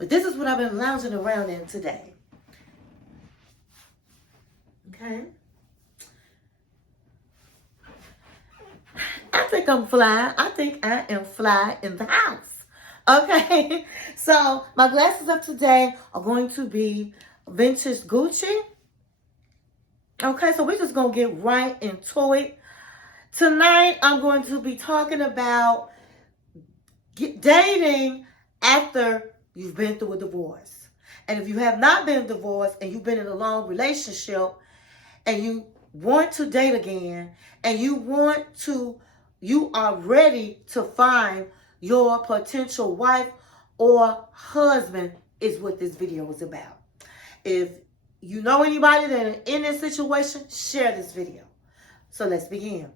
But this is what I've been lounging around in today. Okay. I think I'm fly. I think I am fly in the house. Okay. So my glasses of today are going to be vintage Gucci. Okay, so we're just going to get right into it. Tonight, I'm going to be talking about dating after you've been through a divorce. And if you have not been divorced and you've been in a long relationship and you want to date again and you are ready to find your potential wife or husband, is what this video is about. If you know anybody that is in this situation, share this video. So let's begin.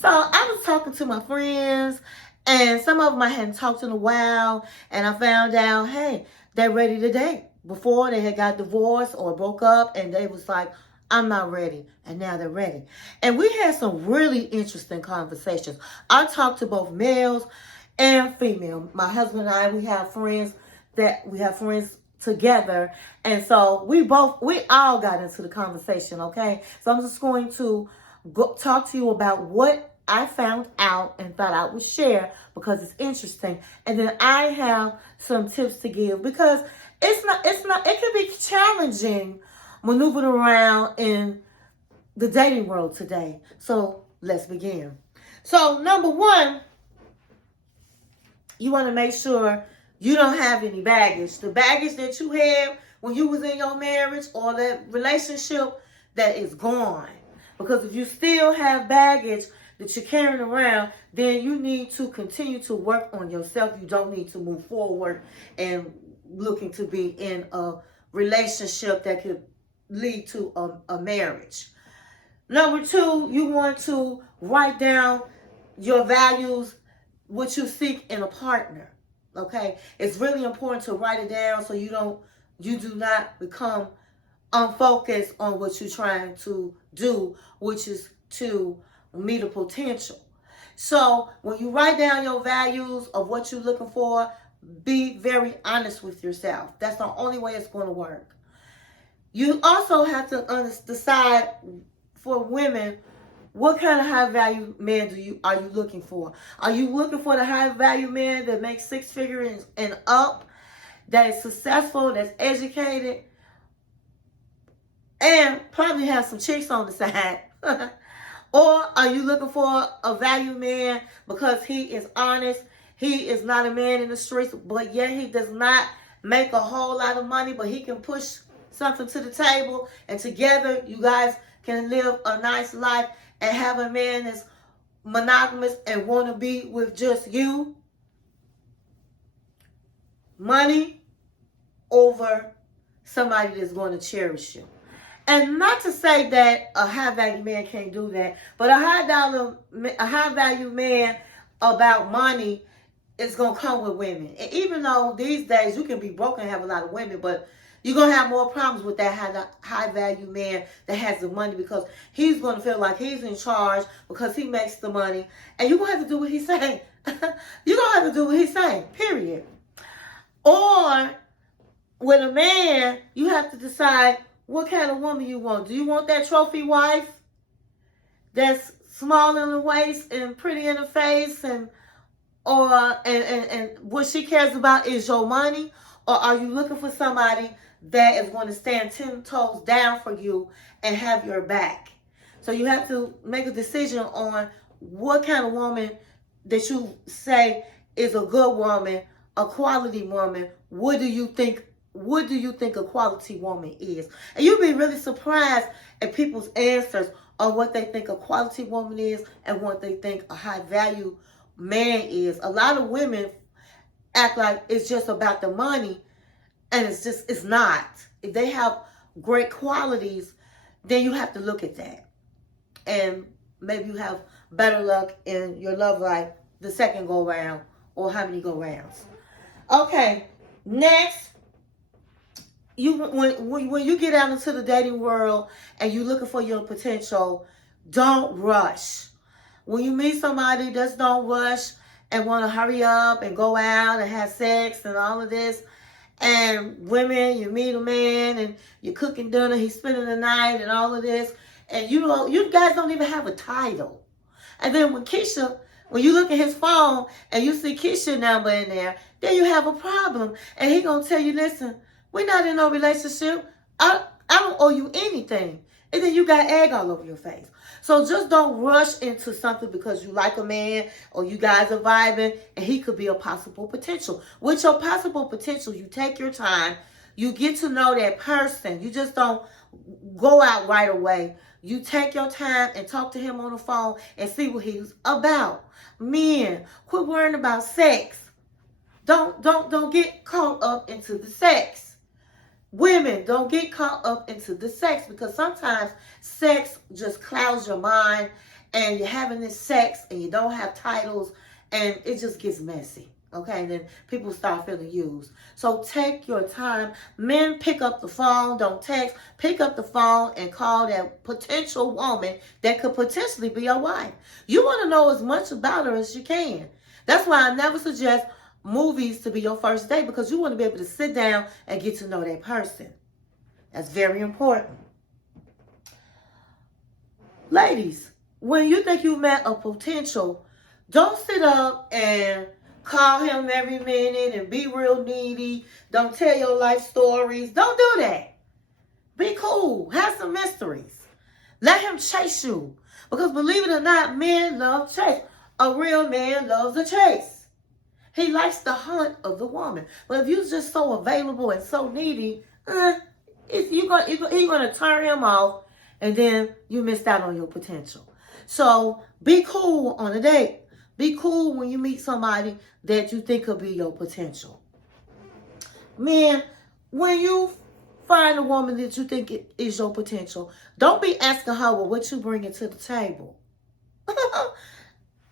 So I was talking to my friends, and some of them I hadn't talked to in a while, and I found out, hey, they're ready to date. Before, they had got divorced or broke up, and they was like, I'm not ready. And now they're ready. And we had some really interesting conversations. I talked to both males and female. My husband and I, we have friends together. And so we all got into the conversation, okay? So I'm just going to talk to you about what I found out and thought I would share because it's interesting. And then I have some tips to give because it can be challenging maneuvering around in the dating world today. So let's begin. So number one, you want to make sure you don't have any baggage. The baggage that you had when you was in your marriage or that relationship, that is gone. Because if you still have baggage that you're carrying around, then you need to continue to work on yourself. You don't need to move forward and looking to be in a relationship that could lead to a marriage. Number two, you want to write down your values, what you seek in a partner. Okay, it's really important to write it down so you do not become unfocused on what you're trying to do, which is to meet a potential. So when you write down your values of what you're looking for, be very honest with yourself. That's the only way it's going to work. You also have to decide for women, what kind of high value man are you looking for? Are you looking for the high value man that makes six figures and up, that is successful, that's educated, and probably have some chicks on the side? Or are you looking for a value man because he is honest, he is not a man in the streets, but yet he does not make a whole lot of money, but he can push something to the table, and together you guys can live a nice life and have a man that's monogamous and want to be with just you? Money over somebody that's going to cherish you. And not to say that a high value man can't do that, but a high value man about money is going to come with women. And even though these days you can be broke and have a lot of women, but you're going to have more problems with that high value man that has the money, because he's going to feel like he's in charge because he makes the money. And you're going to have to do what he's saying. You're going to have to do what he's saying, period. Or with a man, you have to decide what kind of woman you want. Do you want that trophy wife that's small in the waist and pretty in the face, and what she cares about is your money? Or are you looking for somebody that is going to stand 10 toes down for you and have your back? So you have to make a decision on what kind of woman that you say is a good woman, a quality woman. What do you think a quality woman is? And you'll be really surprised at people's answers on what they think a quality woman is and what they think a high value man is. A lot of women act like it's just about the money, and it's not. If they have great qualities, then you have to look at that. And maybe you have better luck in your love life the second go round, or how many go rounds. Okay, next, when you get out into the dating world and you're looking for your potential, don't rush. When you meet somebody, just don't rush and want to hurry up and go out and have sex and all of this. And women, you meet a man and you're cooking dinner, he's spending the night and all of this. And you guys don't even have a title. And then when you look at his phone and you see Keisha's number in there, then you have a problem. And he gonna tell you, listen, we're not in no relationship. I don't owe you anything. And then you got egg all over your face. So just don't rush into something because you like a man or you guys are vibing and he could be a possible potential. With your possible potential, you take your time. You get to know that person. You just don't go out right away. You take your time and talk to him on the phone and see what he's about. Men, quit worrying about sex. Don't get caught up into the sex. Women, don't get caught up into the sex because sometimes sex just clouds your mind and you're having this sex and you don't have titles and it just gets messy. Okay, and then people start feeling used. So take your time. Men, pick up the phone, don't text. Pick up the phone and call that potential woman that could potentially be your wife. You want to know as much about her as you can. That's why I never suggest movies to be your first date because you want to be able to sit down and get to know that person. That's very important. Ladies, when you think you've met a potential, don't sit up and call him every minute and be real needy. Don't tell your life stories. Don't do that. Be cool. Have some mysteries. Let him chase you. Because believe it or not, men love chase. A real man loves a chase. He likes the hunt of the woman. But if you're just so available and so needy, you're going to turn him off and then you missed out on your potential. So be cool on a date. Be cool when you meet somebody that you think could be your potential. Men, when you find a woman that you think is your potential, don't be asking her, well, what you bringing to the table?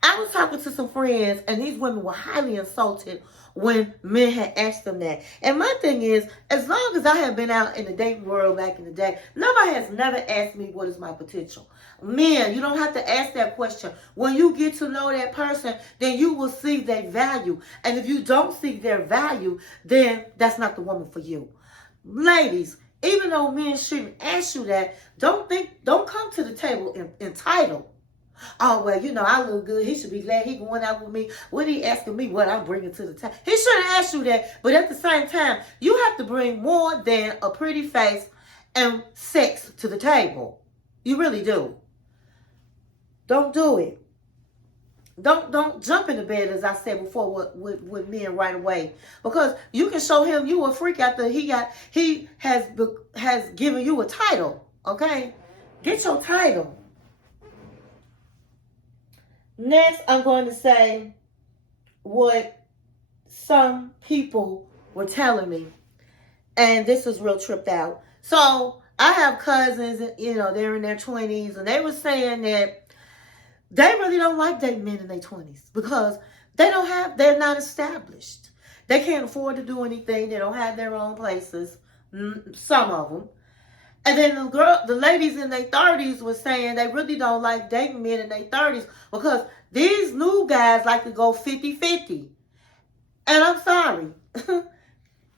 I was talking to some friends, and these women were highly insulted when men had asked them that. And my thing is, as long as I have been out in the dating world back in the day, nobody has never asked me what is my potential. Men, you don't have to ask that question. When you get to know that person, then you will see their value. And if you don't see their value, then that's not the woman for you. Ladies, even though men shouldn't ask you that, don't come to the table entitled. Oh, well, I look good. He should be glad he going out with me. What he asking me what I'm bringing to the table? He shouldn't ask you that. But at the same time, you have to bring more than a pretty face and sex to the table. You really do. Don't do it. Don't jump in the bed, as I said before, with men right away. Because you can show him you a freak after he has given you a title. Okay? Get your title. Next, I'm going to say what some people were telling me. And this was real tripped out. So, I have cousins, they're in their 20s. And they were saying that they really don't like dating men in their 20s. Because they're not established. They can't afford to do anything. They don't have their own places. Some of them. And then the ladies in their 30s were saying they really don't like dating men in their 30s because these new guys like to go 50-50. And I'm sorry.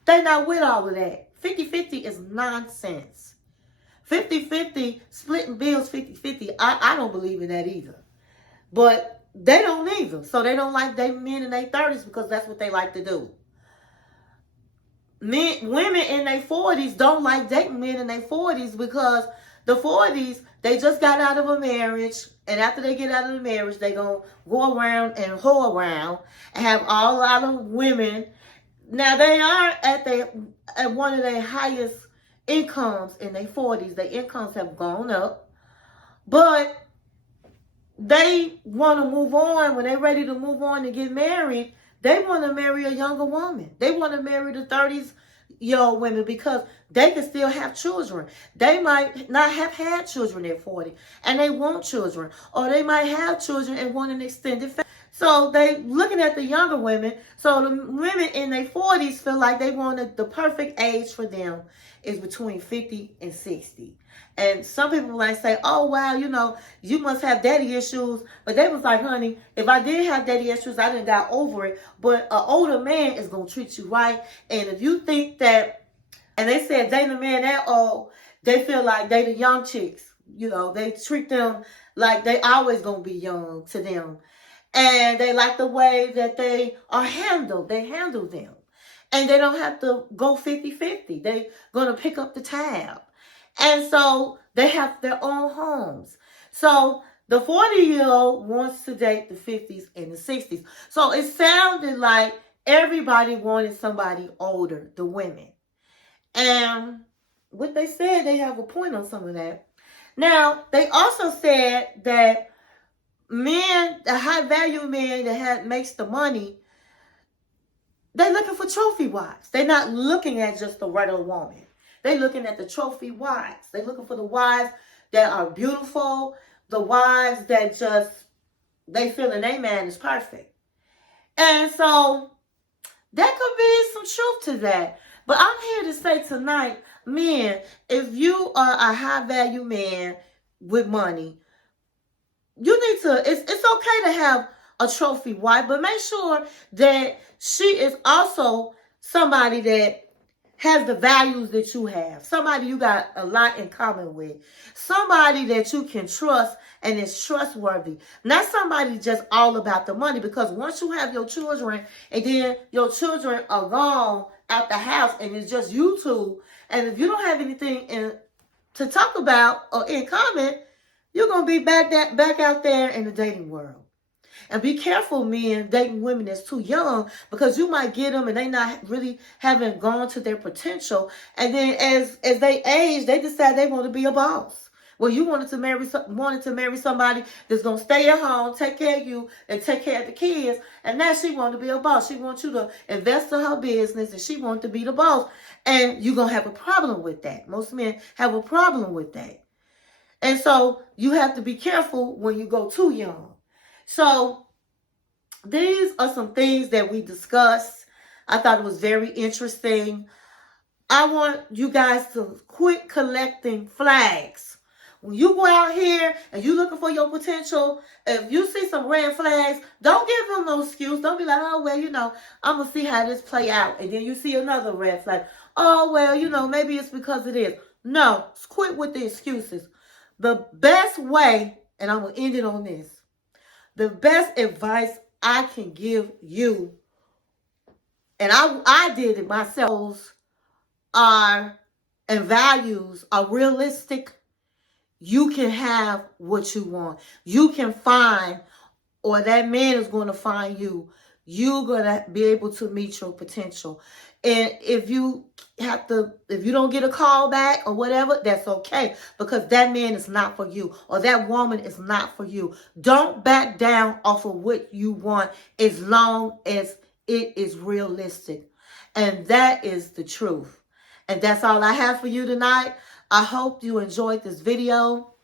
They're not with all of that. 50-50 is nonsense. 50-50, splitting bills 50-50, I don't believe in that either. But they don't either. So they don't like dating men in their 30s because that's what they like to do. Women in their 40s don't like dating men in their 40s because the 40s, they just got out of a marriage. And after they get out of the marriage, they going to go around and whore around and have a lot of women. Now, they are at one of their highest incomes in their 40s. Their incomes have gone up. But they want to move on. When they're ready to move on and get married, they want to marry a younger woman. They want to marry the 30s-year-old women because they can still have children. They might not have had children at 40 and they want children. Or they might have children and want an extended family. So they looking at the younger women. So the women in their 40s feel like they wanted the perfect age for them is between 50 and 60. And some people might say, oh, wow, you know, you must have daddy issues. But they was like, honey, if I did have daddy issues, I didn't got over it. But an older man is going to treat you right. And if you think that, and they said dating a man that old, they feel like they the young chicks. You know, they treat them like they always going to be young to them. And they like the way that they are handled. They handle them. And they don't have to go 50-50. They're going to pick up the tab. And so they have their own homes. So the 40-year-old wants to date the 50s and the 60s. So it sounded like everybody wanted somebody older, the women. And what they said, they have a point on some of that. Now, they also said that men, the high value men that makes the money, they're looking for trophy wives. They're not looking at just the regular woman. They're looking at the trophy wives. They're looking for the wives that are beautiful, the wives that just, they feel that their man is perfect. And so there could be some truth to that. But I'm here to say tonight, men, if you are a high value man with money, you need to, it's okay to have a trophy wife, but make sure that she is also somebody that has the values that you have. Somebody you got a lot in common with. Somebody that you can trust and is trustworthy. Not somebody just all about the money, because once you have your children and then your children are gone out the house and it's just you two, and if you don't have anything to talk about or in common, you're going to be back out there in the dating world. And be careful, men, dating women that's too young, because you might get them and they not really haven't gone to their potential. And then as they age, they decide they want to be a boss. Well, you wanted to marry somebody that's going to stay at home, take care of you, and take care of the kids. And now she wants to be a boss. She wants you to invest in her business, and she wants to be the boss. And you're going to have a problem with that. Most men have a problem with that. And so you have to be careful when you go too young. So these are some things that we discussed. I thought it was very interesting. I want you guys to quit collecting flags. When you go out here and you're looking for your potential, if you see some red flags, don't give them no excuse. Don't be like, oh, well, you know, I'm going to see how this play out. And then you see another red flag. Oh, well, you know, maybe it's because it is. No, quit with the excuses. The best way, and I'm going to end it on this, the best advice I can give you, and I did it myself, and values are realistic. You can have what you want. You can find, or that man is going to find you. You're going to be able to meet your potential. And if you don't get a call back or whatever, that's okay, because that man is not for you, or that woman is not for you. Don't back down off of what you want as long as it is realistic. And that is the truth. And that's all I have for you tonight. I hope you enjoyed this video.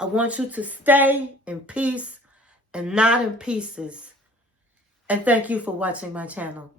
I want you to stay in peace and not in pieces. And thank you for watching my channel.